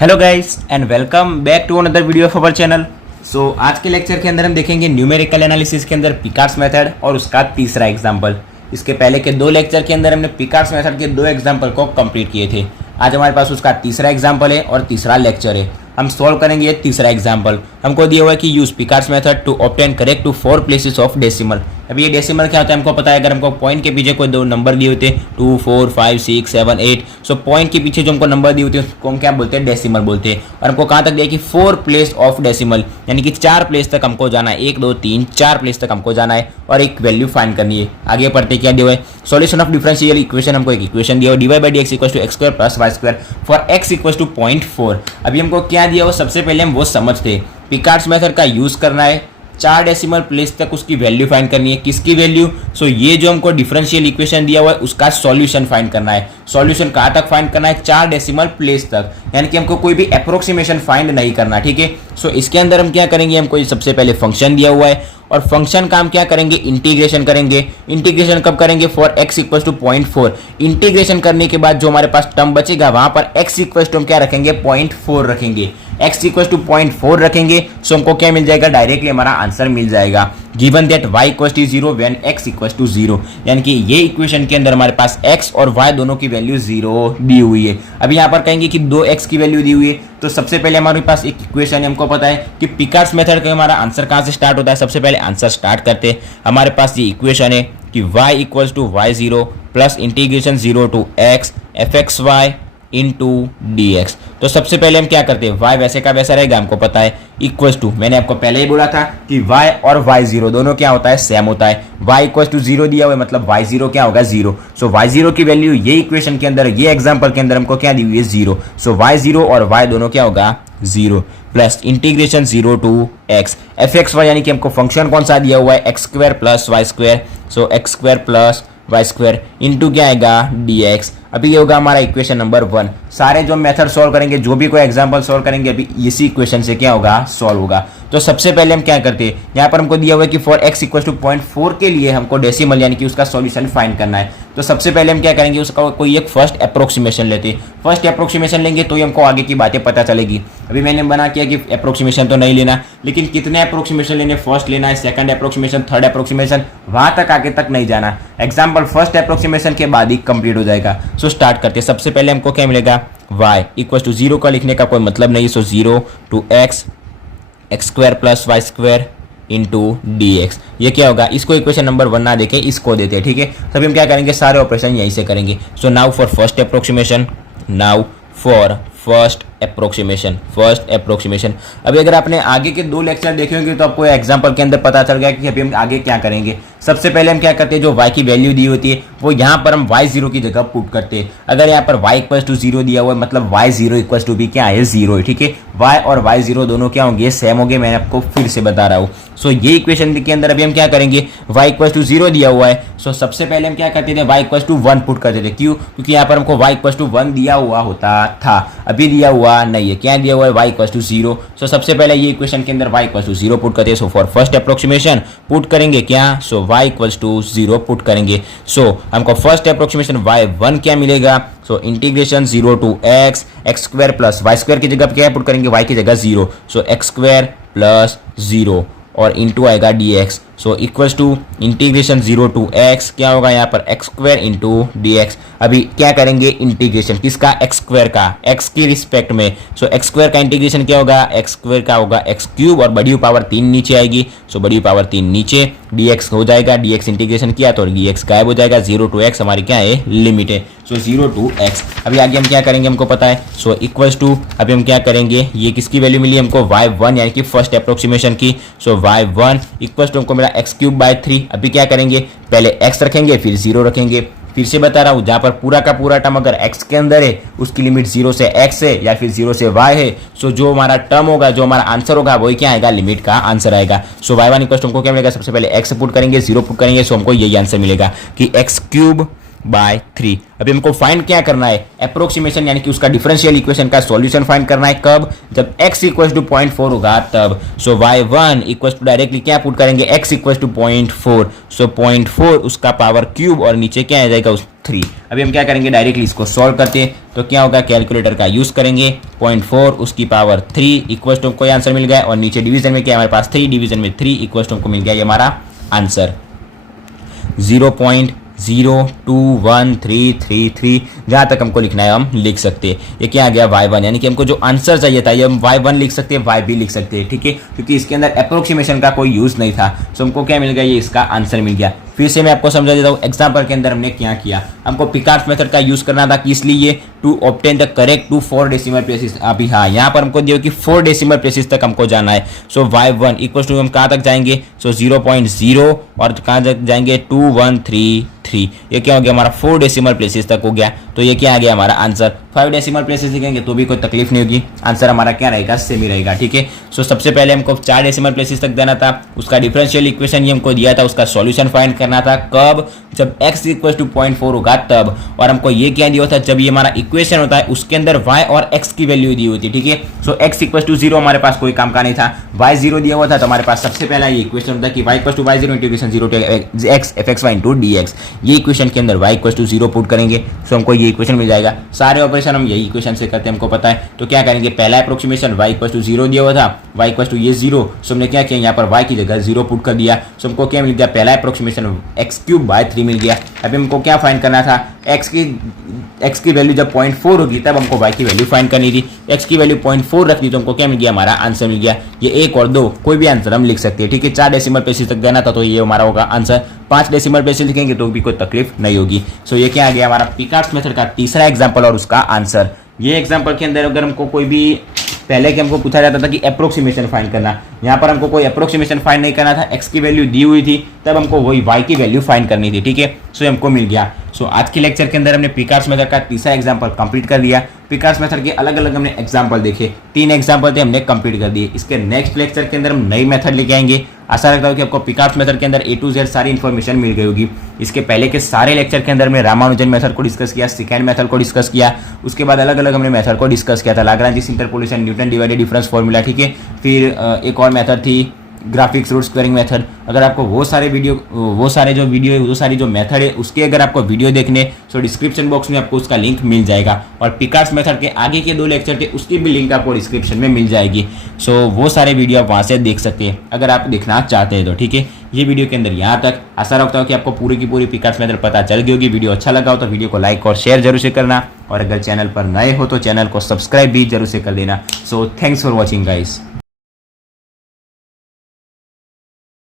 Hello guys and welcome back to another video of our channel. So आज के lecture के अंदर हम देखेंगे न्यूमेरिकल एनालिसिस के अंदर पिकार्ड्स मेथड और उसका तीसरा एग्जांपल। इसके पहले के दो लेक्चर के अंदर हमने पिकार्ड्स मेथड के दो एग्जांपल को कंप्लीट किए थे। आज हमारे पास उसका तीसरा एग्जांपल है और तीसरा लेक्चर है। हम सॉल्व करेंगे ये तीसरा एग्जांपल। हमको दिया हुआ है कि use Picard's method to obtain correct to 4 places of decimal. अब ये डेसिमल क्या होता है हमको पता है। अगर हमको पॉइंट के पीछे कोई दो नंबर दिए होते 2, 4, 5, 6, 7, 8, सो पॉइंट के पीछे जो हमको नंबर दिए होते हैं उसको हम क्या बोलते हैं, डेसिमल बोलते हैं। और हमको कहाँ तक दिया कि 4 प्लेस ऑफ डेसिमल, यानी कि 4 प्लेस तक हमको जाना है। 1, 2, 3, 4 प्लेस तक हमको जाना है और एक वैल्यू फाइंड करनी है। आगे पढ़ते क्या दिया हुआ है, सॉल्यूशन ऑफ डिफरेंशियल इक्वेशन। हमको एक इक्वेशन दिया हुआ dy by dx equal to x square plus y square for x equal to 0.4। अभी हमको क्या दिया हुआ, सबसे पहले हम वो समझते। पिकार्ड्स मेथड का यूज करना है, 4 डेसिमल प्लेस तक उसकी वैल्यू फाइंड करनी है। किसकी वैल्यू? सो ये जो हमको डिफरेंशियल इक्वेशन दिया हुआ है उसका सॉल्यूशन फाइंड करना है। सॉल्यूशन कहाँ तक फाइंड करना है? 4 डेसिमल प्लेस तक, यानी कि हमको कोई भी अप्रोक्सीमेशन फाइंड नहीं करना। ठीक है, सो इसके अंदर हम क्या करेंगे, हमको सबसे पहले फंक्शन दिया हुआ है और फंक्शन का हम क्या करेंगे, इंटीग्रेशन करेंगे। इंटीग्रेशन कब करेंगे? For x equal to 0.4। Integration करने के बाद जो हमारे पास टर्म बचेगा वहां पर x इक्वल टू हम क्या रखेंगे, 0.4 रखेंगे। x इक्वल टू 0.4 रखेंगे सो हमको क्या मिल जाएगा, डायरेक्टली हमारा आंसर मिल जाएगा। Given that y equal to 0 when x equal to 0, यानी कि ये इक्वेशन के अंदर हमारे पास x और y दोनों की वैल्यू 0 दी हुई है। अभी यहाँ पर कहेंगे कि 2x की वैल्यू दी हुई है, तो सबसे पहले हमारे पास एक इक्वेशन है। हमको पता है कि पिकार्ड्स मेथड का हमारा आंसर कहाँ से स्टार्ट होता है। सबसे पहले आंसर स्टार्ट करते हैं। हमारे पास ये इक्वेशन है कि y equal to y0 plus integration 0 to x fxy into dx। तो सबसे पहले हम क्या करते हैं, y वैसे का वैसा रहेगा, हमको पता है, इक्वल टू, मैंने आपको पहले ही बोला था कि y और y0 दोनों क्या होता है, सेम होता है। y इक्वल टू 0 दिया हुआ है, मतलब y0 क्या होगा, 0। सो y0 की वैल्यू ये इक्वेशन के अंदर, ये एग्जांपल के अंदर हमको क्या दी हुई है, 0। सो y0 और y दोनों क्या होगा, 0 plus integration 0 to x fxy, यानी कि हमको फंक्शन कौन सा दिया हुआ है, x square plus y square. So x square plus y square into क्या आएगा, dx। अभी ये होगा हमारा इक्वेशन नंबर 1। सारे जो मेथड सॉल्व करेंगे, जो भी कोई एग्जांपल सॉल्व करेंगे, अभी इसी इक्वेशन से क्या होगा, सॉल्व होगा। तो सबसे पहले हम क्या करते हैं, यहाँ पर हमको दिया हुआ है कि फॉर x इक्वल टू 0.4 के लिए हमको डेसिमल यानी कि उसका सॉल्यूशन फाइंड करना है। तो सबसे पहले हम क्या करेंगे, उसका कोई एक फर्स्ट अप्रोक्सीमेशन लेते हैं। फर्स्ट अप्रोक्सीमेशन लेंगे तो ही हमको आगे की बातें पता चलेगी। अभी मैंने बना किया कि अप्रोक्सीमेशन तो नहीं लेना, लेकिन कितने अप्रोक्सीमेशन लेने, फर्स्ट लेना है, सेकंड अप्रोक्सीमेशन, थर्ड अप्रोक्सीमेशन, वहां तक आगे तक नहीं जाना। एग्जाम्पल फर्स्ट अप्रोक्सीमेशन के बाद ही कंप्लीट हो जाएगा। सो स्टार्ट करते हैं। सबसे पहले हमको क्या मिलेगा, y इक्वल टू 0 का लिखने का कोई मतलब नहीं। So 0 to x square plus y square into dx। ये क्या होगा, इसको इक्वेशन नंबर 1 ना देखें, इसको देते हैं। ठीक है, तभी हम क्या करेंगे, सारे ऑपरेशन यहीं से करेंगे। So now for first approximation, now for first approximation. अभी अगर आपने आगे के 2 लेक्चर देखे होंगे तो आपको एग्जांपल के अंदर पता चल गया कि अभी हम आगे क्या करेंगे। सबसे पहले हम क्या करते हैं, जो y की वैल्यू दी होती है वो यहाँ पर हम y0 की जगह पुट करते हैं। अगर यहाँ पर y इक्वल टू 0 दिया हुआ है, मतलब y0 इक्वल टू भी क्या है, 0 है। ठीक है, y और y0 दोनों क्या होंगे, सेम होंगे। मैंने आपको फिर से बता रहा हूँ। सो ये इक्वेशन के अंदर अभी हम क्या करेंगे, y इक्वल टू 0 दिया हुआ है। सो सबसे पहले हम क्या करते थे, y इक्वल टू 1 पुट करते थे। क्यों? क्योंकि यहाँ पर हमको y इक्वल टू 1 दिया हुआ होता था, अभी दिया हुआ नहीं है। क्या दिया हुआ है, y इक्वल टू 0। सो सबसे पहले ये इक्वेशन के अंदर y इक्वल टू 0 पुट करते हैं। So for first approximation put करेंगे क्या, so y equal to 0 put करेंगे। सो हमको फर्स्ट अप्रोक्सीमेशन y1 क्या मिलेगा, so integration 0 to x square plus y square की जगह क्या पुट करेंगे, y की जगह 0। सो x स्क्वायर प्लस 0 और इंटू आएगा dx। So equals to integration 0 to x, क्या होगा यहाँ पर x स्क्वायर इंटू dx। अभी क्या करेंगे, इंटीग्रेशन किसका, x स्क्वायर का, x की रिस्पेक्ट में। सो x स्क्वायर का इंटीग्रेशन क्या होगा, x स्क्वायर का होगा x क्यूब और बड़ी पावर 3 नीचे आएगी। सो बड़ी पावर 3 नीचे, dx हो जाएगा, dx इंटीग्रेशन किया तो dx गायब हो जाएगा। 0 टू x हमारी क्या है, लिमिट है। सो 0 टू x। अभी आगे हम क्या करेंगे, हमको पता है। सो इक्वल्स टू, अभी हम क्या करेंगे, ये किसकी वैल्यू मिली हमको, y1 यानी कि फर्स्ट अप्रोक्सीमेशन की। सो y1 इक्वल्स टू हमको मिला x क्यूब बाय 3। अभी क्या करेंगे, पहले x रखेंगे फिर 0 रखेंगे। फिर से बता रहा हूं, जहां पर पूरा का पूरा टर्म अगर x के अंदर है उसकी लिमिट 0 से x है या फिर 0 से y है। सो जो हमारा टर्म होगा, जो हमारा आंसर होगा, वही क्या आएगा, लिमिट का आंसर आएगा। सो y1 इक्वल टू हमको क्या मिलेगा, सबसे पहले x पुट करेंगे, 0 पुट करेंगे, सो हमको यही आंसर मिलेगा कि x क्यूब बाय 3। अभी हमको फाइंड क्या करना है, अप्रोक्सीमेशन यानी कि उसका डिफरेंशियल इक्वेशन का सॉल्यूशन फाइंड करना है। कब, जब x इक्वल टू 0.4 होगा तब। सो y1 इक्वल टू डायरेक्टली क्या पुट करेंगे, x इक्वल टू 0.4। सो 0.4 उसका पावर क्यूब और नीचे क्या आ जाएगा, 3। अभी हम क्या करेंगे, डायरेक्टली इसको सॉल्व करते हैं। तो क्या होगा, कैलकुलेटर का यूज़ करेंगे, 0.4 उसकी पावर 3 इक्वल टू, हमको आंसर मिल गया। और नीचे डिवीजन में क्या है हमारे पास 3, डिवीजन में 3 इक्वल टू हमको मिल गया ये हमारा आंसर 0.021333। जहाँ तक हमको लिखना है हम लिख सकते हैं। ये क्या आ गया y1, यानी कि हमको जो आंसर चाहिए था ये हम y1 लिख सकते हैं, y भी लिख सकते हैं, ठीक है, क्योंकि इसके अंदर अप्रोक्सीमेशन का कोई यूज़ नहीं था। सो हमको क्या मिल गया, ये इसका आंसर मिल गया। फिर से मैं आपको समझा देता हूँ, एग्जाम्पल के अंदर हमने क्या किया, हमको पिकार्ड्स मेथड का यूज़ करना था, किस लिए, to obtain the correct to 4 decimal places. अभी हाँ, यहाँ पर हमको दिया कि 4 डेसिमल प्लेसेस तक हमको जाना है। सो y1 इक्वल टू हम कहाँ तक जाएंगे, सो 0.0 और कहाँ तक जाएंगे 2133। ये क्या हो गया हमारा 4 डेसिमल प्लेसेस तक हो गया। तो ये क्या आ गया हमारा आंसर। 5 डेसिमल प्लेसेस लिखेंगे तो भी कोई तकलीफ नहीं होगी, आंसर हमारा क्या रहेगा, सेम ही रहेगा, ठीक है। सो सबसे पहले हमको 4 डेसिमल प्लेसेस तक देना था, उसका डिफरेंशियल इक्वेशन ये हमको दिया था, उसका सॉल्यूशन फाइंड करना था कब, जब x इक्वल टू 0.4 होगा तब। और हमको ये क्या दिया होता है, जब ये हमारा इक्वेशन होता है उसके अंदर y और x की वैल्यू दी होती है, ठीक है। सो x इक्वल टू 0 हमारे पास कोई काम का नहीं था, y 0 दिया हुआ था, तो हमारे पास सबसे पहला ये इक्वेशन होता है कि y equal to y 0 integration 0 to x fxy into dx। ये इक्वेशन के अंदर y इक्वल टू 0 पुट करेंगे, सो हमको ये इक्वेशन मिल जाएगा। सारे ऑपरेशन हम यही इक्वेशन से करते हैं, हमको पता है। तो क्या करेंगे, पहला अप्रोक्सीमेशन y इक्वल टू 0 दिया हुआ था, y इक्वल टू ये 0, सो हमने क्या किया, यहाँ पर y की जगह 0 पुट कर दिया। सो हमको क्या मिल गया, पहला अप्रोक्सीमेशन x³/3 मिल गया। अभी हमको क्या फाइंड करना था, x की वैल्यू जब 0.4 होगी तब हमको y की वैल्यू फाइंड करनी थी। x की वैल्यू 0.4 रखनी, तो हमको क्या मिल गया, हमारा आंसर मिल गया। ये 1 और 2 कोई भी आंसर हम लिख सकते हैं, ठीक है। 4 डेसिमल प्लेसेस तक देना था, तो ये हमारा होगा आंसर। 5 डेसिमल प्लेसेस लिखेंगे तो भी कोई तकलीफ नहीं होगी। सो ये क्या आ गया हमारा पिकार्ड्स मेथड का तीसरा एग्जाम्पल और उसका आंसर। ये एग्जाम्पल के अंदर अगर हमको कोई भी, पहले के हमको पूछा जाता था कि अप्रोक्सीमेशन फाइंड करना, यहाँ पर हमको कोई अप्रोक्सीमेशन फाइंड नहीं करना था, x की वैल्यू दी हुई थी, तब हमको वही y की वैल्यू फाइंड करनी थी, ठीक है। सो हमको मिल गया। सो आज के लेक्चर के अंदर हमने पिकार्ड्स मेथड का तीसरा एग्जाम्पल कंप्लीट कर दिया। पिकार्ड्स मेथड के अलग अलग हमने एग्जाम्पल देखे, 3 एग्जाम्पल थे, हमने कंप्लीट कर दिए। इसके नेक्स्ट लेक्चर के अंदर हम नई मेथड लेके आएंगे। आशा रखता हूँ कि आपको पिकार्ड्स मेथड के अंदर A to Z सारी इन्फॉर्मेशन मिल गई होगी। इसके पहले के सारे लेक्चर के अंदर में रामानुजन मेथड को डिस्कस किया, सेकेंड मेथड को डिस्कस किया, उसके बाद अलग अलग हमने मेथड को डिस्कस किया था, Lagrange interpolation, Newton divided difference formula, ठीक है। फिर एक और मेथड थी ग्राफिक्स रूट स्क्वायरिंग मेथड। अगर आपको वो सारी जो मेथड है उसके अगर आपको वीडियो देखने, तो डिस्क्रिप्शन बॉक्स में आपको उसका लिंक मिल जाएगा। और पिकार्ड्स मेथड के आगे के 2 लेक्चर थे उसकी भी लिंक आपको डिस्क्रिप्शन में मिल जाएगी। सो वो सारे वीडियो आप वहाँ से देख सकते हैं अगर आप देखना चाहते हैं तो, ठीक है। ये वीडियो के अंदर यहाँ तक। आशा रखता हूँ कि आपको पूरी की पूरी पिकार्ड्स मेथड पता चल गई होगी। वीडियो अच्छा लगा हो तो वीडियो को लाइक और शेयर जरूर से करना, और अगर चैनल पर नए हो तो चैनल को सब्सक्राइब भी जरूर से कर देना। So thanks for watching guys.